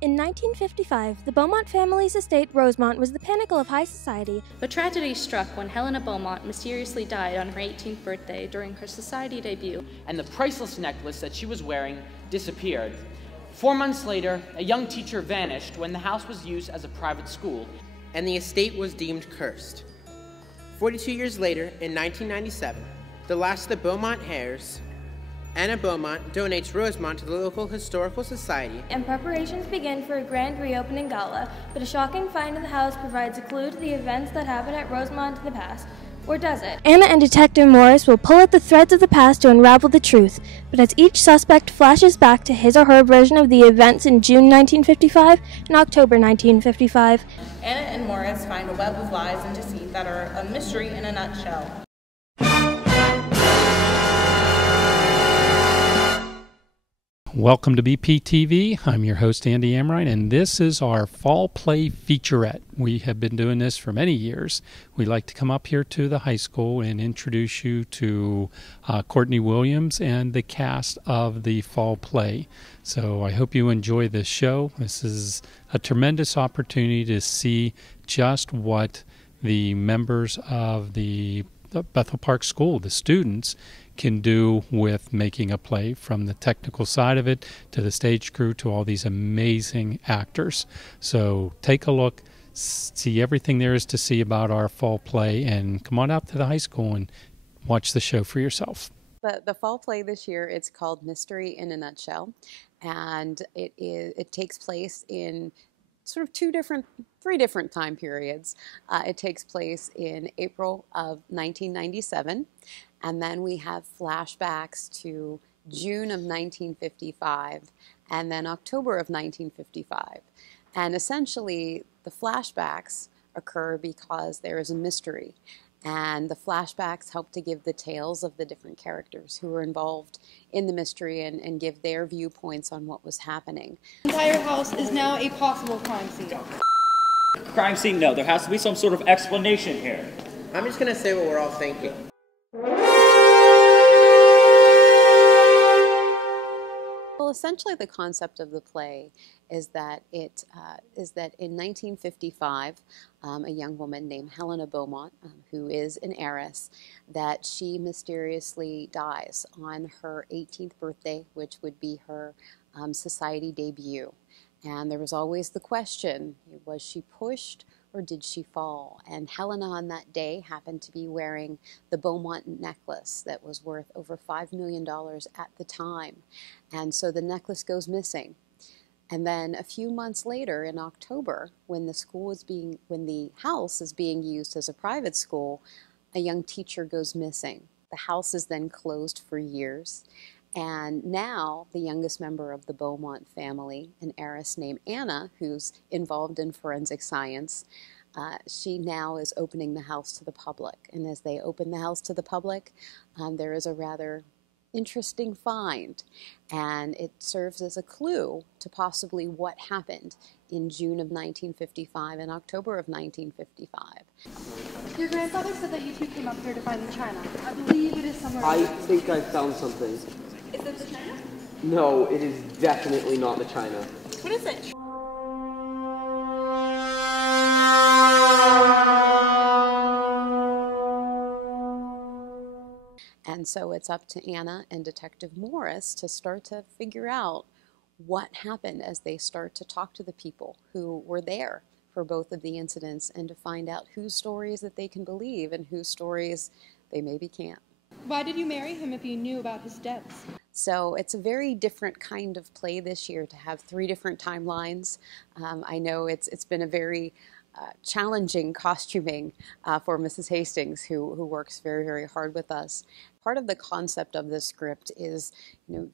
In 1955, the Beaumont family's estate Rosemont was the pinnacle of high society. But tragedy struck when Helena Beaumont mysteriously died on her 18th birthday during her society debut. And the priceless necklace that she was wearing disappeared. 4 months later, a young teacher vanished when the house was used as a private school. And the estate was deemed cursed. 42 years later, in 1997, the last of the Beaumont heirs, Anna Beaumont, donates Rosemont to the local historical society. And preparations begin for a grand reopening gala, but a shocking find in the house provides a clue to the events that happened at Rosemont in the past. Or does it? Anna and Detective Morris will pull at the threads of the past to unravel the truth, but as each suspect flashes back to his or her version of the events in June 1955 and October 1955, Anna and Morris find a web of lies and deceit that are a mystery in a nutshell. Welcome to BPTV. I'm your host, Andy Amrine, and this is our Fall Play Featurette. We have been doing this for many years. We like to come up here to the high school and introduce you to Courtney Williams and the cast of the Fall Play. So I hope you enjoy this show. This is a tremendous opportunity to see just what the members of the Bethel Park School, the students, can do with making a play, from the technical side of it to the stage crew to all these amazing actors. So take a look, see everything there is to see about our fall play, and come on out to the high school and watch the show for yourself. The fall play this year, it's called Mystery in a Nutshell, and it takes place in sort of three different time periods. It takes place in April of 1997, and then we have flashbacks to June of 1955, and then October of 1955. And essentially, the flashbacks occur because there is a mystery, and the flashbacks help to give the tales of the different characters who were involved in the mystery and give their viewpoints on what was happening. The entire house is now a possible crime scene. Crime scene? No, there has to be some sort of explanation here. I'm just going to say what we're all thinking. Well, essentially the concept of the play is that in 1955, a young woman named Helena Beaumont, who is an heiress, that she mysteriously dies on her 18th birthday, which would be her society debut. And there was always the question, was she pushed or did she fall? And Helena on that day happened to be wearing the Beaumont necklace that was worth over $5 million at the time. And so the necklace goes missing. And then a few months later, in October, when the house is being used as a private school, a young teacher goes missing. The house is then closed for years. And now the youngest member of the Beaumont family, an heiress named Anna, who's involved in forensic science, she now is opening the house to the public. And as they open the house to the public, there is a rather interesting find. And it serves as a clue to possibly what happened in June of 1955 and October of 1955. Your grandfather said that you two came up here to find the china. I believe it is somewhere. I think I found something. Is it the china? No, it is definitely not the china. What is it? And so it's up to Anna and Detective Morris to start to figure out what happened as they start to talk to the people who were there for both of the incidents, and to find out whose stories that they can believe and whose stories they maybe can't. Why did you marry him if you knew about his debts? So it's a very different kind of play this year to have three different timelines. I know it's been a very challenging costuming for Mrs. Hastings, who works very, very hard with us. Part of the concept of this script is,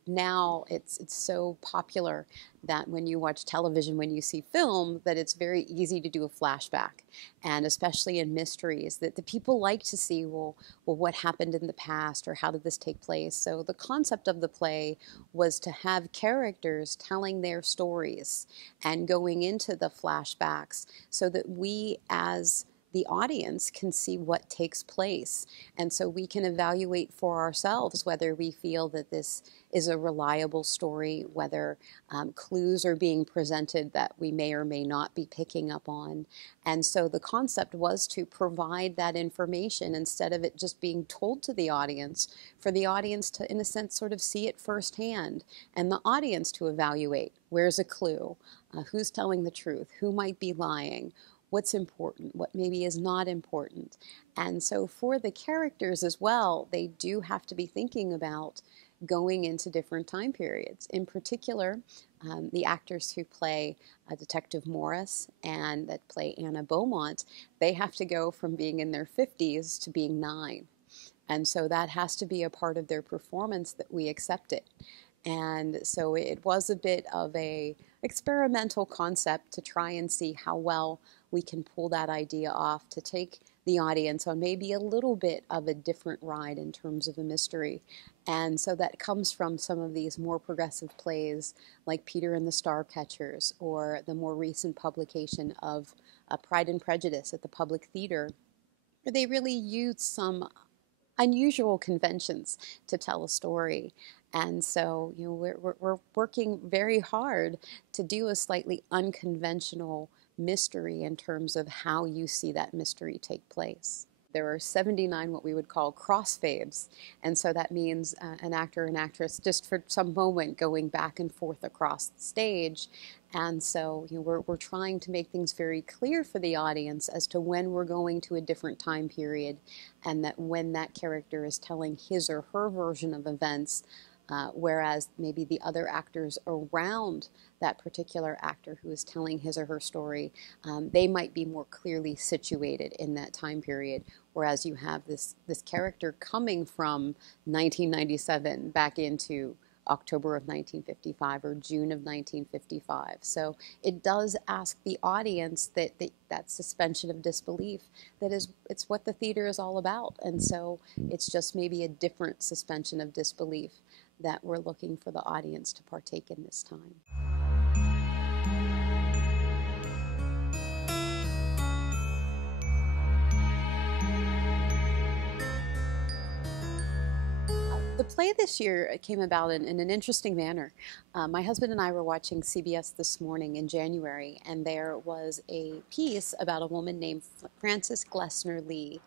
now it's so popular that when you watch television, when you see film, that it's very easy to do a flashback. And especially in mysteries, that the people like to see, well, what happened in the past, or how did this take place? So the concept of the play was to have characters telling their stories and going into the flashbacks so that we as the audience can see what takes place. And so we can evaluate for ourselves whether we feel that this is a reliable story, whether clues are being presented that we may or may not be picking up on. And so the concept was to provide that information instead of it just being told to the audience, for the audience to, in a sense, sort of see it firsthand, and the audience to evaluate where's a clue, who's telling the truth, who might be lying, what's important, what maybe is not important. And so for the characters as well, they do have to be thinking about going into different time periods. In particular, the actors who play Detective Morris and that play Anna Beaumont, they have to go from being in their 50s to being 9. And so that has to be a part of their performance that we accept it. And so it was a bit of a experimental concept to try and see how well we can pull that idea off, to take the audience on maybe a little bit of a different ride in terms of a mystery. And so that comes from some of these more progressive plays like Peter and the Starcatchers, or the more recent publication of Pride and Prejudice at the Public Theater, where they really used some unusual conventions to tell a story. And so, you know, we're working very hard to do a slightly unconventional mystery in terms of how you see that mystery take place. There are 79 what we would call crossfades, and so that means an actor and actress just for some moment going back and forth across the stage. And so, you know, we're trying to make things very clear for the audience as to when we're going to a different time period, and that when that character is telling his or her version of events, whereas maybe the other actors around that particular actor who is telling his or her story, they might be more clearly situated in that time period, whereas you have this character coming from 1997 back into October of 1955 or June of 1955. So it does ask the audience that suspension of disbelief, it's what the theater is all about. And so it's just maybe a different suspension of disbelief that we're looking for the audience to partake in this time. The play this year came about in an interesting manner. My husband and I were watching CBS This Morning in January, and there was a piece about a woman named Frances Glessner Lee.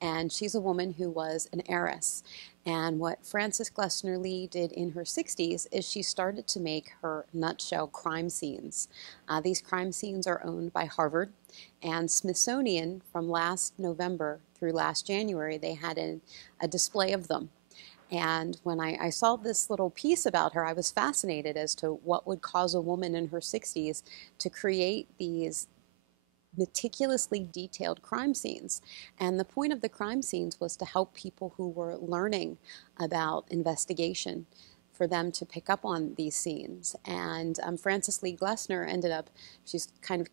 And she's a woman who was an heiress. And what Frances Glessner Lee did in her 60s is she started to make her nutshell crime scenes. These crime scenes are owned by Harvard and Smithsonian. From last November through last January, they had a display of them. And when I saw this little piece about her, I was fascinated as to what would cause a woman in her 60s to create these meticulously detailed crime scenes. And the point of the crime scenes was to help people who were learning about investigation, for them to pick up on these scenes. And Frances Lee Glessner ended up, she's kind of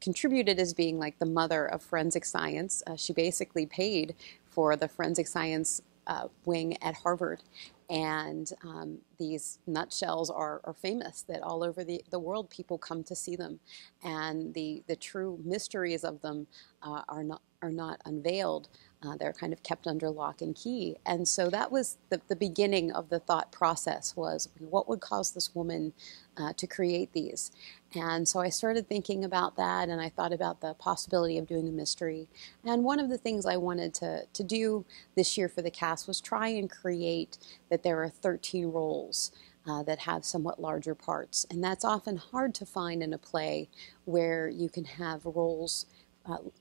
contributed as being like the mother of forensic science. She basically paid for the forensic science wing at Harvard. And these nutshells are famous, that all over the world people come to see them. And the true mysteries of them are not unveiled. They're kind of kept under lock and key. And so that was the beginning of the thought process, was what would cause this woman to create these? And so I started thinking about that, and I thought about the possibility of doing a mystery. And one of the things I wanted to do this year for the cast was try and create that there are 13 roles that have somewhat larger parts. And that's often hard to find in a play where you can have roles,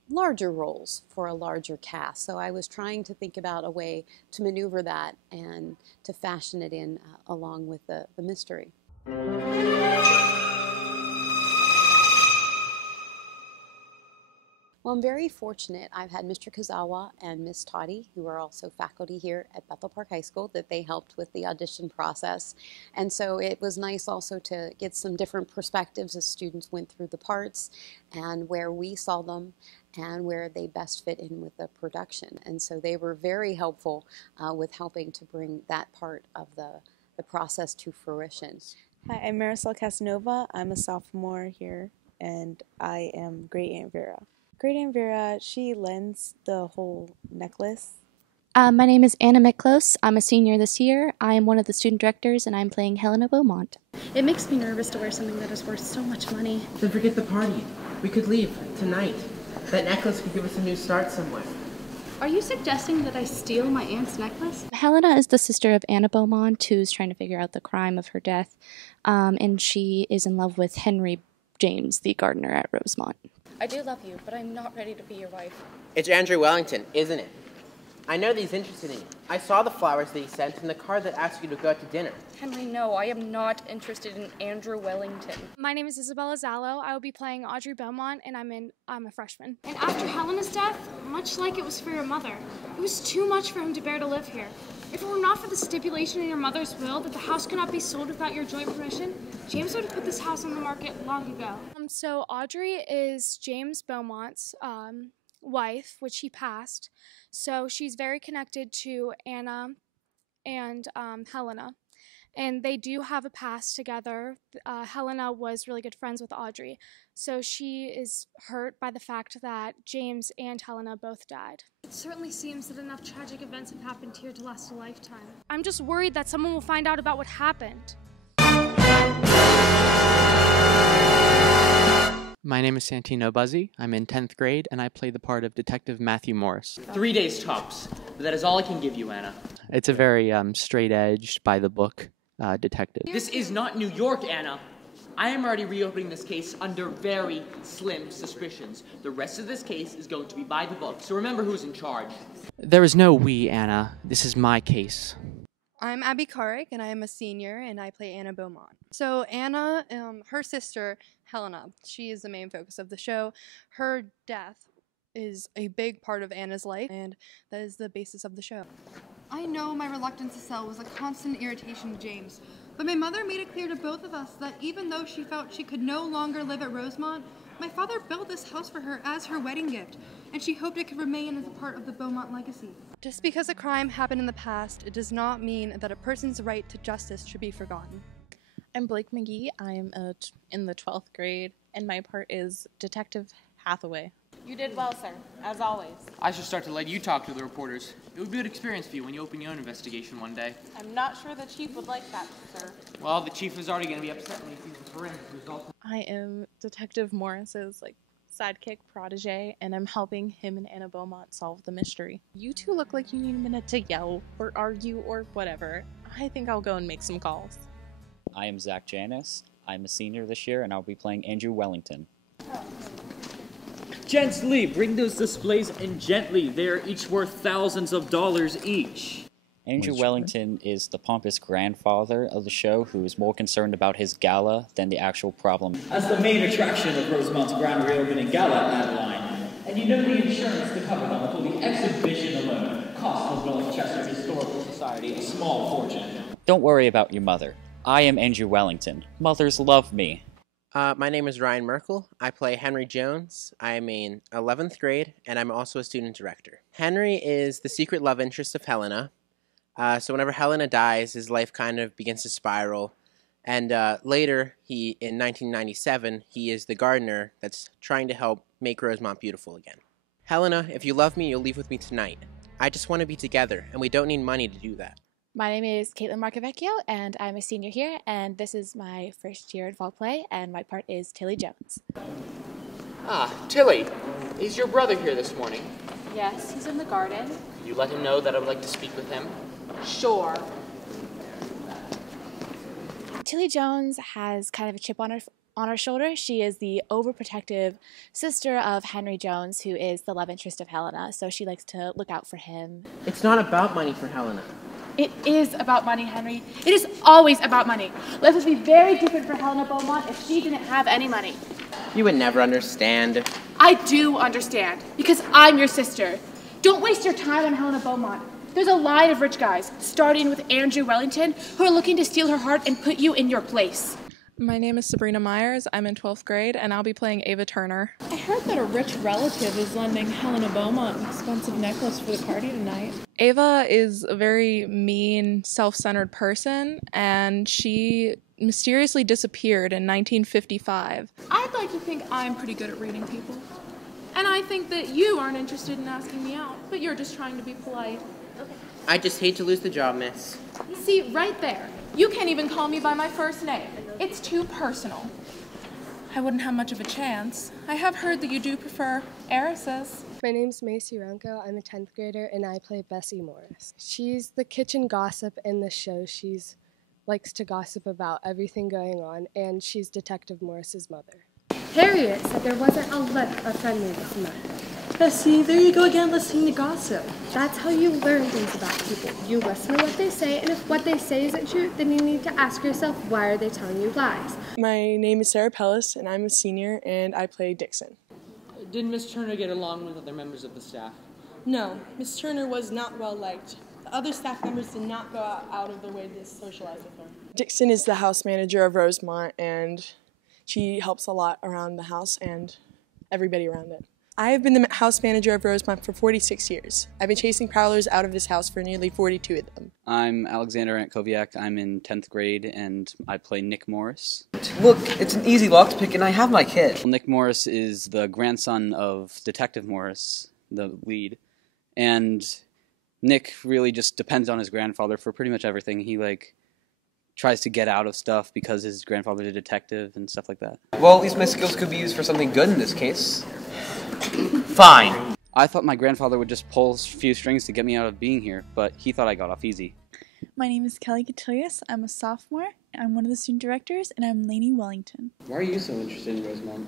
larger roles for a larger cast. So I was trying to think about a way to maneuver that and to fashion it in along with the mystery. Well, I'm very fortunate. I've had Mr. Kazawa and Miss Toddy, who are also faculty here at Bethel Park High School, that they helped with the audition process. And so it was nice also to get some different perspectives as students went through the parts, and where we saw them and where they best fit in with the production. And so they were very helpful with helping to bring that part of the process to fruition. Hi, I'm Marisol Casanova. I'm a sophomore here, and I am Great Aunt Vera. Great Aunt Vera, she lends the whole necklace. My name is Anna Miklos. I'm a senior this year. I am one of the student directors, and I'm playing Helena Beaumont. It makes me nervous to wear something that is worth so much money. Then forget the party. We could leave tonight. That necklace could give us a new start somewhere. Are you suggesting that I steal my aunt's necklace? Helena is the sister of Anna Beaumont, who's trying to figure out the crime of her death, and she is in love with Henry James, the gardener at Rosemont. I do love you, but I'm not ready to be your wife. It's Andrew Wellington, isn't it? I know that he's interested in you. I saw the flowers that he sent and the card that asked you to go out to dinner. Henry, no, I am not interested in Andrew Wellington. My name is Isabella Zallo. I will be playing Audrey Beaumont, and I'm a freshman. And after Helena's death, much like it was for your mother, it was too much for him to bear to live here. If it were not for the stipulation in your mother's will that the house could not be sold without your joint permission, James would have put this house on the market long ago. So Audrey is James Beaumont's wife, which he passed. So she's very connected to Anna and Helena. And they do have a past together. Helena was really good friends with Audrey. So she is hurt by the fact that James and Helena both died. It certainly seems that enough tragic events have happened here to last a lifetime. I'm just worried that someone will find out about what happened. My name is Santino Buzzy. I'm in 10th grade, and I play the part of Detective Matthew Morris. 3 days tops, but that is all I can give you, Anna. It's a very straight-edged, by-the-book detective. This is not New York, Anna. I am already reopening this case under very slim suspicions. The rest of this case is going to be by the book, so remember who's in charge. There is no we, Anna. This is my case. I'm Abby Carrick, and I am a senior, and I play Anna Beaumont. So Anna, her sister, Helena, she is the main focus of the show. Her death is a big part of Anna's life, and that is the basis of the show. I know my reluctance to sell was a constant irritation to James, but my mother made it clear to both of us that even though she felt she could no longer live at Rosemont, my father built this house for her as her wedding gift, and she hoped it could remain as a part of the Beaumont legacy. Just because a crime happened in the past, it does not mean that a person's right to justice should be forgotten. I'm Blake McGee. I'm in the 12th grade, and my part is Detective Hathaway. You did well, sir, as always. I should start to let you talk to the reporters. It would be a good experience for you when you open your own investigation one day. I'm not sure the chief would like that, sir. Well, the chief is already going to be upset when he sees the forensic results. I am Detective Morris's sidekick protege, and I'm helping him and Anna Beaumont solve the mystery. You two look like you need a minute to yell or argue or whatever. I think I'll go and make some calls. I am Zach Janis. I'm a senior this year, and I'll be playing Andrew Wellington. Gently, bring those displays in gently. They are each worth thousands of dollars each. Andrew Wellington is the pompous grandfather of the show who is more concerned about his gala than the actual problem. As the main attraction of Rosemont's grand reopening gala, Adeline, and you know the insurance to cover them for the exhibition alone cost the Welchester Historical Society a small fortune. Don't worry about your mother. I am Andrew Wellington. Mothers love me. My name is Ryan Merkel. I play Henry Jones. I am in 11th grade, and I'm also a student director. Henry is the secret love interest of Helena. So whenever Helena dies, his life kind of begins to spiral. And later, in 1997, he is the gardener that's trying to help make Rosemont beautiful again. Helena, if you love me, you'll leave with me tonight. I just want to be together, and we don't need money to do that. My name is Caitlin Marcavecchio, and I'm a senior here, and this is my first year in fall play, and my part is Tilly Jones. Ah, Tilly, is your brother here this morning? Yes, he's in the garden. You let him know that I would like to speak with him? Sure. Tilly Jones has kind of a chip on her shoulder. She is the overprotective sister of Henry Jones, who is the love interest of Helena, so she likes to look out for him. It's not about money for Helena. It is about money, Henry. It is always about money. Life would be very different for Helena Beaumont if she didn't have any money. You would never understand. I do understand, because I'm your sister. Don't waste your time on Helena Beaumont. There's a line of rich guys, starting with Andrew Wellington, who are looking to steal her heart and put you in your place. My name is Sabrina Myers. I'm in 12th grade, and I'll be playing Ava Turner. I heard that a rich relative is lending Helena Beaumont an expensive necklace for the party tonight. Ava is a very mean, self-centered person, and she mysteriously disappeared in 1955. I'd like to think I'm pretty good at reading people. And I think that you aren't interested in asking me out, but you're just trying to be polite. I just hate to lose the job, miss. See, right there. You can't even call me by my first name. It's too personal. I wouldn't have much of a chance. I have heard that you do prefer heiresses. My name's Macy Renko. I'm a 10th grader, and I play Bessie Morris. She's the kitchen gossip in the show. She's likes to gossip about everything going on, and she's Detective Morris's mother. Harriet said there wasn't a lick of friendliness in that. Bessie, there you go again listening to gossip. That's how you learn things about people. You listen to what they say, and if what they say isn't true, then you need to ask yourself, why are they telling you lies? My name is Sarah Pellis, and I'm a senior, and I play Dixon. Did Miss Turner get along with other members of the staff? No, Miss Turner was not well liked. The other staff members did not go out of their way to socialize with her. Dixon is the house manager of Rosemont, and she helps a lot around the house and everybody around it. I have been the house manager of Rosemont for 46 years. I've been chasing prowlers out of this house for nearly 42 of them. I'm Alexander Antkowiak. I'm in 10th grade, and I play Nick Morris. Look, it's an easy lock to pick, and I have my kid. Well, Nick Morris is the grandson of Detective Morris, the lead, and Nick really just depends on his grandfather for pretty much everything. He, tries to get out of stuff because his grandfather's a detective and stuff like that. Well, at least my skills could be used for something good in this case. Fine. I thought my grandfather would just pull a few strings to get me out of being here, but he thought I got off easy. My name is Kelly Cotillas. I'm a sophomore. I'm one of the student directors, and I'm Lainey Wellington. Why are you so interested in Rosemont?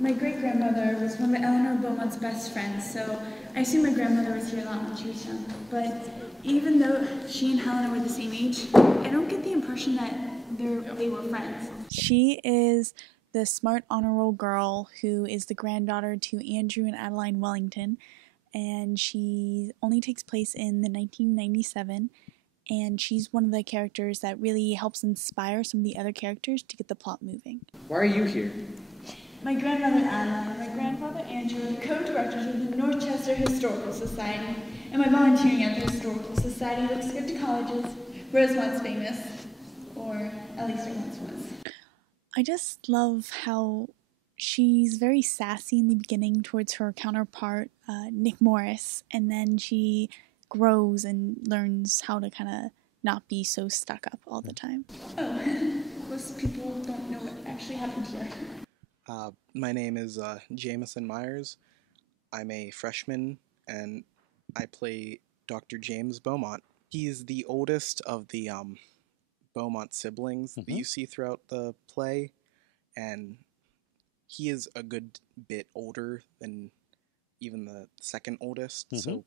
My great-grandmother was one of Eleanor Beaumont's best friends, so I assume my grandmother was here a lot when she was young. But even though she and Helena were the same age, I don't get the impression that they were friends. She is the smart honor roll girl who is the granddaughter to Andrew and Adeline Wellington, and she only takes place in the 1997, and she's one of the characters that really helps inspire some of the other characters to get the plot moving. Why are you here? My grandmother Adeline and my grandfather Andrew are the co-directors of the Northchester Historical Society, and my volunteering at the Historical Society looks good to colleges. Rosemont's famous, or at least it once was. I just love how she's very sassy in the beginning towards her counterpart, Nick Morris, and then she grows and learns how to kind of not be so stuck up all the time. Oh, most people don't know what actually happened here. My name is Jameson Myers. I'm a freshman, and I play Dr. James Beaumont. He's the oldest of the Beaumont siblings that you see throughout the play, and he is a good bit older than even the second oldest, so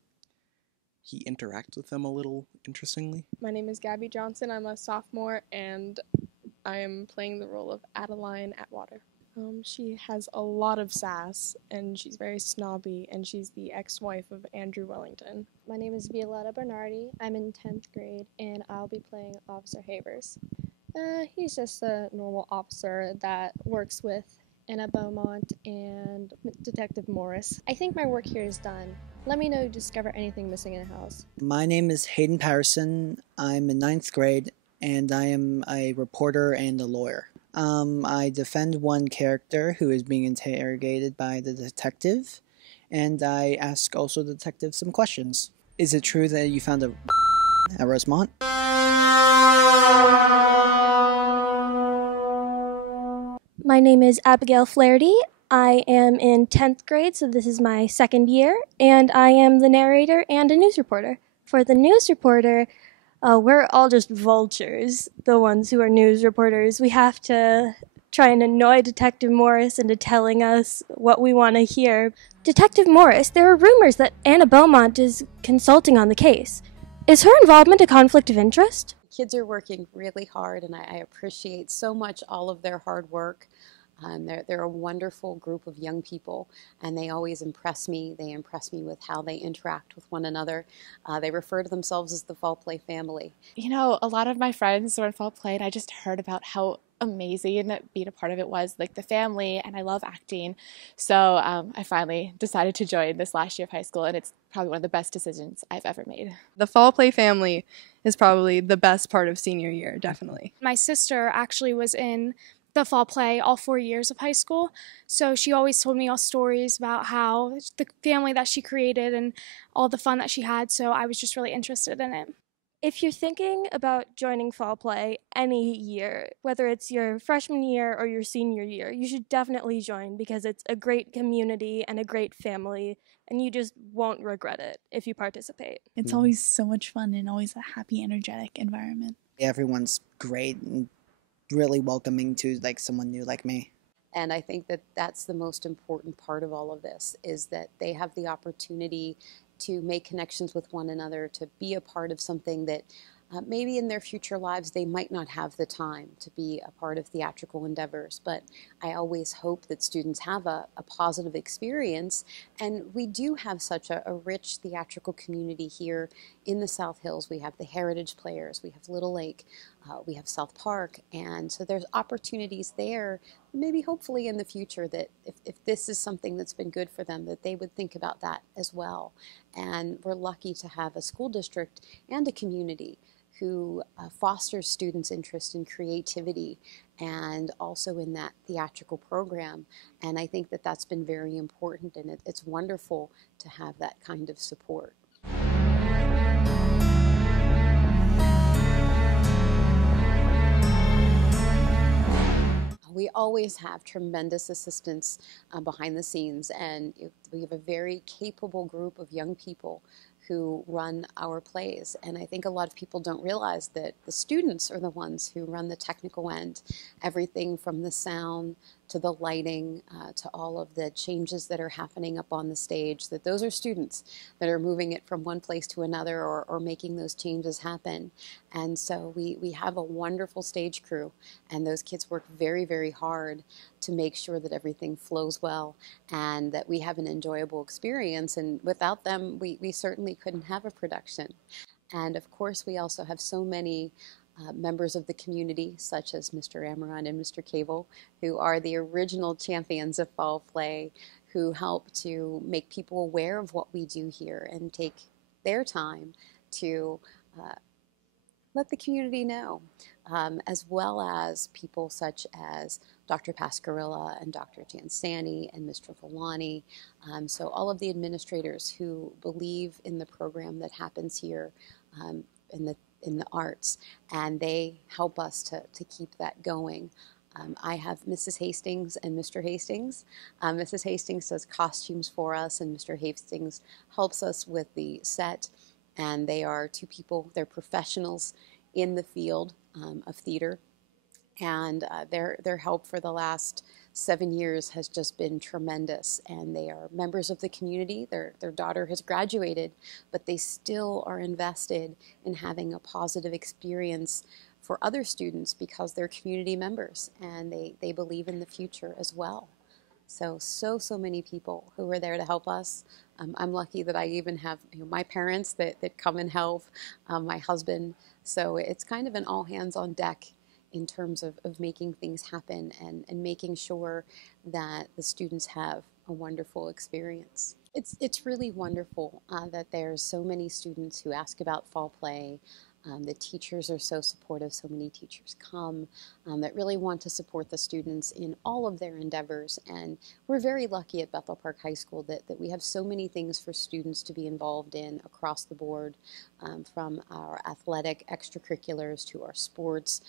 he interacts with them a little interestingly. My name is Gabby Johnson. I'm a sophomore, and I am playing the role of Adeline Atwater. She has a lot of sass, and she's very snobby, and she's the ex-wife of Andrew Wellington. My name is Violetta Bernardi. I'm in 10th grade, and I'll be playing Officer Havers. He's just a normal officer that works with Anna Beaumont and Detective Morris. I think my work here is done. Let me know if you discover anything missing in the house. My name is Hayden Patterson. I'm in 9th grade, and I am a reporter and a lawyer. I defend one character who is being interrogated by the detective, and I ask also the detective some questions. Is it true that you found a at Rosemont? My name is Abigail Flaherty. I am in 10th grade, so this is my second year, and I am the narrator and a news reporter. For the news reporter, we're all just vultures, the ones who are news reporters. We have to try and annoy Detective Morris into telling us what we want to hear. Detective Morris, there are rumors that Anna Beaumont is consulting on the case. Is her involvement a conflict of interest? Kids are working really hard, and I appreciate so much all of their hard work. They're a wonderful group of young people, and they always impress me. They impress me with how they interact with one another. They refer to themselves as the Fall Play family. You know, a lot of my friends were in Fall Play, and I just heard about how amazing being a part of it was, like the family, and I love acting. So I finally decided to join this last year of high school, and it's probably one of the best decisions I've ever made. The Fall Play family is probably the best part of senior year, definitely. My sister actually was in the fall play all 4 years of high school. So she always told me all stories about how the family that she created and all the fun that she had. So I was just really interested in it. If you're thinking about joining fall play any year, whether it's your freshman year or your senior year, you should definitely join because it's a great community and a great family, and you just won't regret it if you participate. It's always so much fun and always a happy, energetic environment. Everyone's great and really welcoming to like someone new like me. And I think that that's the most important part of all of this, is that they have the opportunity to make connections with one another, to be a part of something that maybe in their future lives they might not have the time to be a part of theatrical endeavors. But I always hope that students have a positive experience. And we do have such a rich theatrical community here in the South Hills. We have the Heritage Players, we have Little Lake, we have South Park. And so there's opportunities there, maybe hopefully in the future, that if this is something that's been good for them, that they would think about that as well. And we're lucky to have a school district and a community who fosters students' interest in creativity and also in that theatrical program. And I think that that's been very important, and it's wonderful to have that kind of support. We always have tremendous assistance behind the scenes, and we have a very capable group of young people who run our plays. And I think a lot of people don't realize that the students are the ones who run the technical end, everything from the sound to the lighting, to all of the changes that are happening up on the stage, that those are students that are moving it from one place to another or making those changes happen. And so we have a wonderful stage crew, and those kids work very, very hard to make sure that everything flows well and that we have an enjoyable experience. And without them, we certainly couldn't have a production. And of course, we also have so many members of the community, such as Mr. Amaran and Mr. Cable, who are the original champions of fall play, who help to make people aware of what we do here and take their time to let the community know, as well as people such as Dr. Pascarilla and Dr. Jansani and Mr. Villani. So all of the administrators who believe in the program that happens here in the arts, and they help us to keep that going. I have Mrs. Hastings and Mr. Hastings. Mrs. Hastings does costumes for us, and Mr. Hastings helps us with the set. And they are two people, they're professionals in the field of theater. And their help for the last 7 years has just been tremendous. And they are members of the community. Their daughter has graduated, but they still are invested in having a positive experience for other students because they're community members and they believe in the future as well. So many people who are there to help us. I'm lucky that I even have my parents that come and help, my husband. So it's kind of an all hands on deck in terms of making things happen and making sure that the students have a wonderful experience. It's really wonderful that there's so many students who ask about fall play. The teachers are so supportive, so many teachers come that really want to support the students in all of their endeavors. And we're very lucky at Bethel Park High School that we have so many things for students to be involved in across the board, from our athletic extracurriculars to our sports,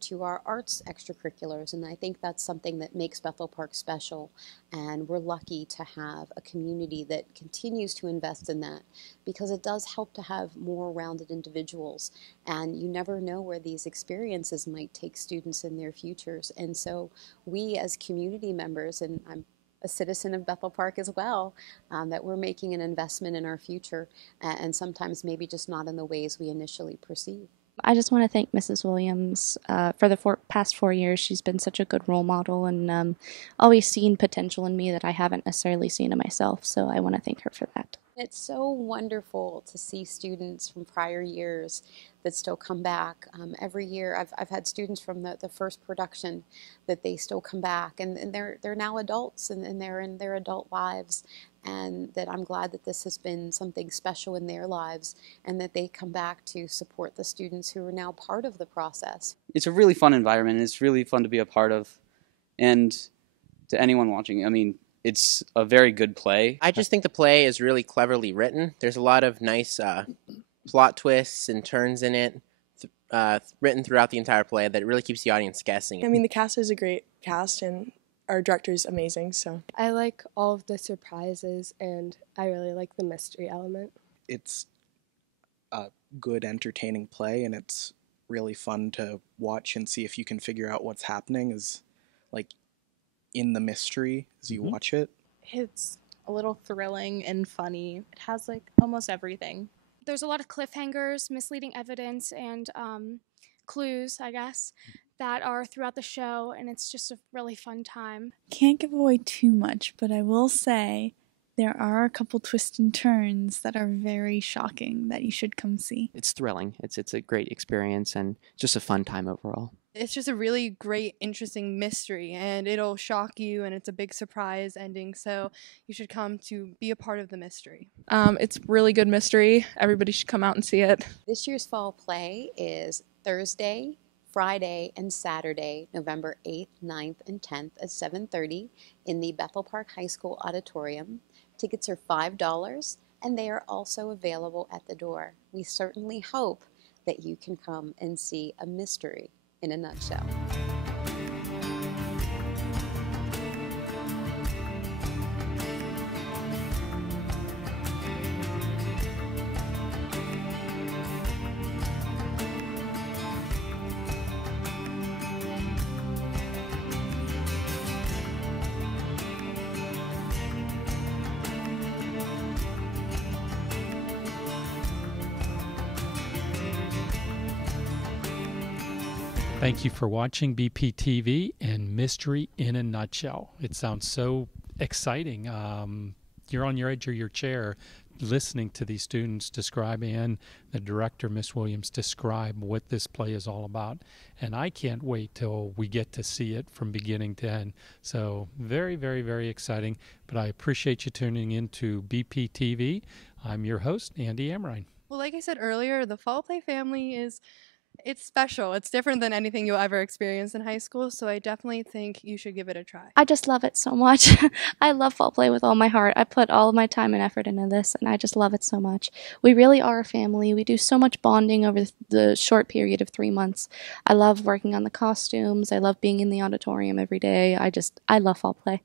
to our arts extracurriculars. And I think that's something that makes Bethel Park special. And we're lucky to have a community that continues to invest in that, because it does help to have more rounded individuals. And you never know where these experiences might take students in their futures. And so we as community members, and I'm a citizen of Bethel Park as well, that we're making an investment in our future, and sometimes maybe just not in the ways we initially perceive. I just want to thank Mrs. Williams for the past 4 years. She's been such a good role model and always seen potential in me that I haven't necessarily seen in myself, so I want to thank her for that. It's so wonderful to see students from prior years that still come back. Every year I've had students from the first production that they still come back, and they're now adults and they're in their adult lives, and that I'm glad that this has been something special in their lives and that they come back to support the students who are now part of the process. It's a really fun environment, and it's really fun to be a part of. And to anyone watching, I mean, it's a very good play. I just think the play is really cleverly written. There's a lot of nice plot twists and turns in it, written throughout the entire play that it really keeps the audience guessing. I mean, the cast is a great cast, and our director's amazing, so. I like all of the surprises, and I really like the mystery element. It's a good, entertaining play, and it's really fun to watch and see if you can figure out what's happening is like in the mystery as you watch it. It's a little thrilling and funny. It has like almost everything. There's a lot of cliffhangers, misleading evidence, and clues, I guess, that are throughout the show, and it's just a really fun time. Can't give away too much, but I will say there are a couple twists and turns that are very shocking that you should come see. It's thrilling. It's a great experience and just a fun time overall. It's just a really great, interesting mystery, and it'll shock you, and it's a big surprise ending, so you should come to be a part of the mystery. It's really good mystery. Everybody should come out and see it. This year's fall play is Thursday, Friday, and Saturday, November 8th, 9th, and 10th at 7:30 in the Bethel Park High School auditorium. Tickets are $5, and they are also available at the door. We certainly hope that you can come and see a mystery in a nutshell. Thank you for watching BPTV and Mystery in a Nutshell. It sounds so exciting. You're on your edge of your chair listening to these students describe and the director, Miss Williams, describe what this play is all about. And I can't wait till we get to see it from beginning to end. So very, very, very exciting. But I appreciate you tuning in to BPTV. I'm your host, Andy Amrine. Well, like I said earlier, the Fall Play family it's special. It's different than anything you'll ever experience in high school, so I definitely think you should give it a try. I just love it so much. I love fall play with all my heart. I put all of my time and effort into this, and I just love it so much. We really are a family. We do so much bonding over the short period of 3 months. I love working on the costumes. I love being in the auditorium every day. I love fall play.